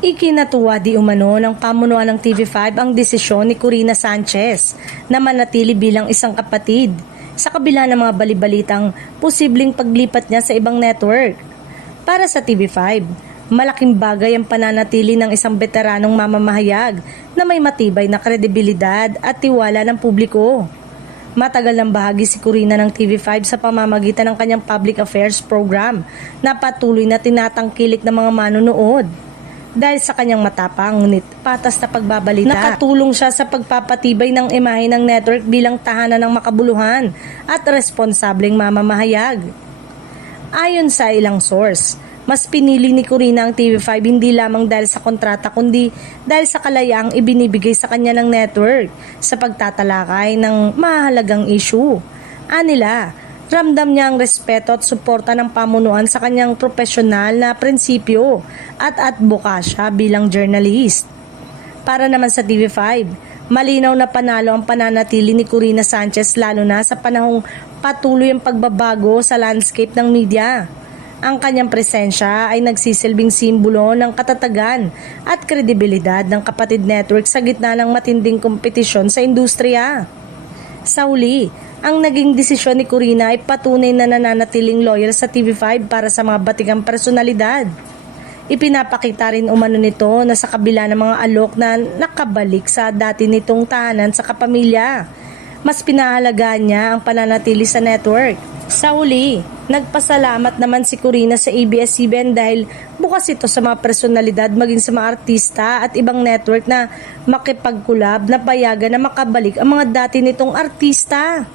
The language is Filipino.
Ikinatuwa di umano ng pamunuan ng TV5 ang desisyon ni Corina Sanchez na manatili bilang isang kapatid sa kabila ng mga balibalitang posibleng paglipat niya sa ibang network. Para sa TV5, malaking bagay ang pananatili ng isang veteranong mamamahayag na may matibay na kredibilidad at tiwala ng publiko. Matagal ng bahagi si Corina ng TV5 sa pamamagitan ng kanyang public affairs program na patuloy na tinatangkilik ng mga manonood. Dahil sa kanyang matapang ngunit patas na pagbabalita, nakatulong siya sa pagpapatibay ng imahe ng network bilang tahanan ng makabuluhan at responsableng mamamahayag. Ayon sa ilang source, mas pinili ni Corina ang TV5 hindi lamang dahil sa kontrata kundi dahil sa kalayaang ibinibigay sa kanya ng network sa pagtatalakay ng mahalagang issue. Anila, ramdam niya ang respeto at suporta ng pamunuan sa kanyang profesional na prinsipyo at advokasya bilang journalist. Para naman sa TV5, malinaw na panalo ang pananatili ni Corina Sanchez lalo na sa panahong patuloy ang pagbabago sa landscape ng media. Ang kanyang presensya ay nagsisilbing simbolo ng katatagan at kredibilidad ng kapatid network sa gitna ng matinding kompetisyon sa industriya. Sa huli, ang naging desisyon ni Corina ay patunay na nananatiling loyal sa TV5 para sa mga batikang personalidad. Ipinapakita rin umano nito na sa kabila ng mga alok na nakabalik sa dati nitong tahanan sa kapamilya, mas pinahalagaan niya ang pananatili sa network. Sa huli, nagpasalamat naman si Corina sa ABS-CBN dahil bukas ito sa mga personalidad maging sa mga artista at ibang network na makipagkulab na payagan na makabalik ang mga dati nitong artista.